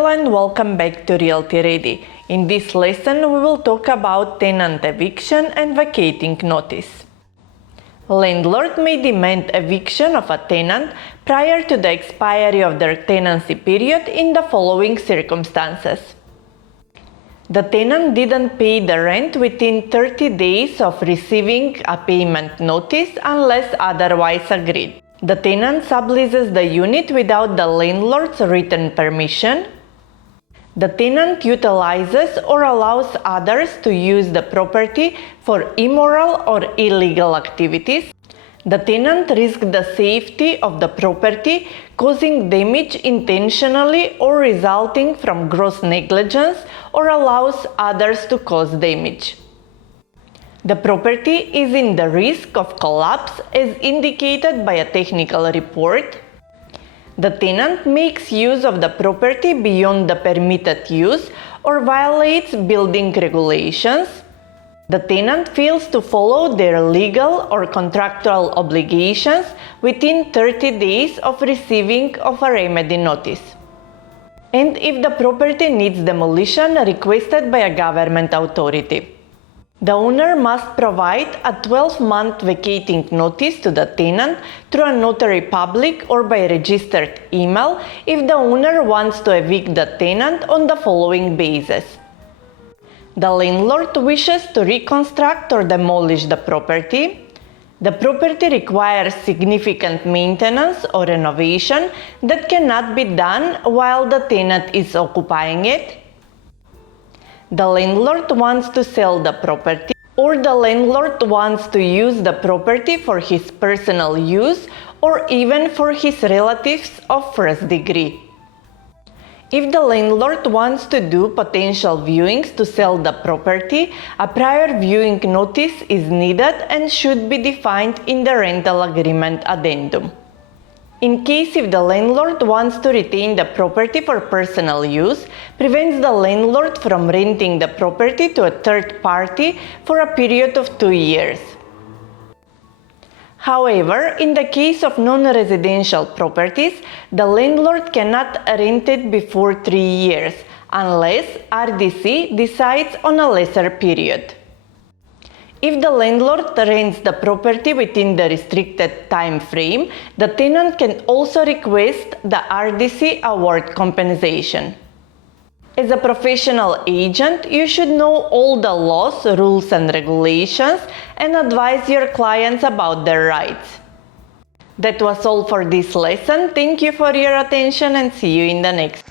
Hello and welcome back to Realty Ready. In this lesson we will talk about tenant eviction and vacating notice. Landlord may demand eviction of a tenant prior to the expiry of their tenancy period in the following circumstances. The tenant didn't pay the rent within 30 days of receiving a payment notice unless otherwise agreed. The tenant subleases the unit without the landlord's written permission. The tenant utilizes or allows others to use the property for immoral or illegal activities. The tenant risks the safety of the property, causing damage intentionally or resulting from gross negligence, or allows others to cause damage. The property is in the risk of collapse as indicated by a technical report. The tenant makes use of the property beyond the permitted use or violates building regulations. The tenant fails to follow their legal or contractual obligations within 30 days of receiving of a remedy notice. And if the property needs demolition requested by a government authority. The owner must provide a 12-month vacating notice to the tenant through a notary public or by registered email if the owner wants to evict the tenant on the following basis. The landlord wishes to reconstruct or demolish the property. The property requires significant maintenance or renovation that cannot be done while the tenant is occupying it. The landlord wants to sell the property, or the landlord wants to use the property for his personal use or even for his relatives of first degree. If the landlord wants to do potential viewings to sell the property, a prior viewing notice is needed and should be defined in the rental agreement addendum. In case if the landlord wants to retain the property for personal use, prevents the landlord from renting the property to a third party for a period of 2 years. However, in the case of non-residential properties, the landlord cannot rent it before 3 years unless RDC decides on a lesser period. If the landlord rents the property within the restricted time frame, the tenant can also request the RDC award compensation. As a professional agent, you should know all the laws, rules and regulations and advise your clients about their rights. That was all for this lesson. Thank you for your attention and see you in the next.